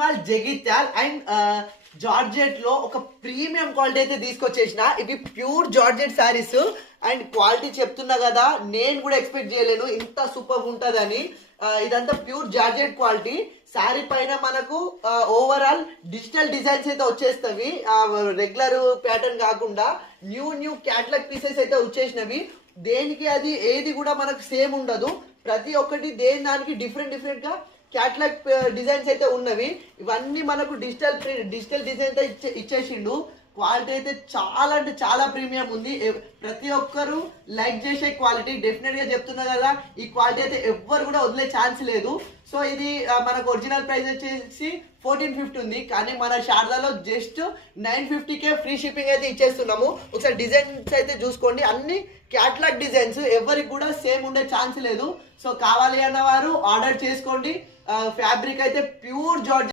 Mall Jagtial and georgette లో ఒక premium quality అయితే తీసుకొచ్చేసిన. ఇవి pure georgette saris and quality చెప్తున్నా కదా, నేను కూడా ఎక్స్పెక్ట్ చేయలేను ఇంత సూపర్ ఉంటుందని. ఇదంతా ప్యూర్ జార్జెట్ క్వాలిటీ. శారీ పైన మనకు ఓవరాల్ డిజిటల్ డిజైన్స్ అయితే వచ్చేస్తవి, రెగ్యులర్ ప్యాటర్న్ కాకుండా న్యూ క్యాటలాగ్ పీసెస్ అయితే వచ్చేసినవి. దేనికి అది ఏది కూడా మనకు సేమ్ ఉండదు, ప్రతి ఒక్కటి దేని దానికి డిఫరెంట్ గా క్యాటలాగ్ డిజైన్స్ అయితే ఉన్నవి. ఇవన్నీ మనకు డిజిటల్ డిజైన్ అయితే ఇచ్చేసిండు. క్వాలిటీ అయితే చాలా అంటే చాలా ప్రీమియం ఉంది. ప్రతి ఒక్కరు లైక్ చేసే క్వాలిటీ, డెఫినెట్ గా చెప్తున్నా కదా, ఈ క్వాలిటీ అయితే ఎవ్వరు కూడా వదిలే ఛాన్స్ లేదు. సో ఇది మనకు ఒరిజినల్ ప్రైస్ వచ్చేసి 1450 ఉంది, కానీ మన శారదాలో జస్ట్ 950కే ఫ్రీ షిప్పింగ్ అయితే ఇచ్చేస్తున్నాము. ఒకసారి డిజైన్స్ అయితే చూసుకోండి, అన్ని క్యాటలాగ్ డిజైన్స్, ఎవరికి కూడా సేమ్ ఉండే ఛాన్స్ లేదు. సో కావాలి అన్న వారు ఆర్డర్ చేసుకోండి. ఫ్యాబ్రిక్ అయితే ప్యూర్ జార్జ్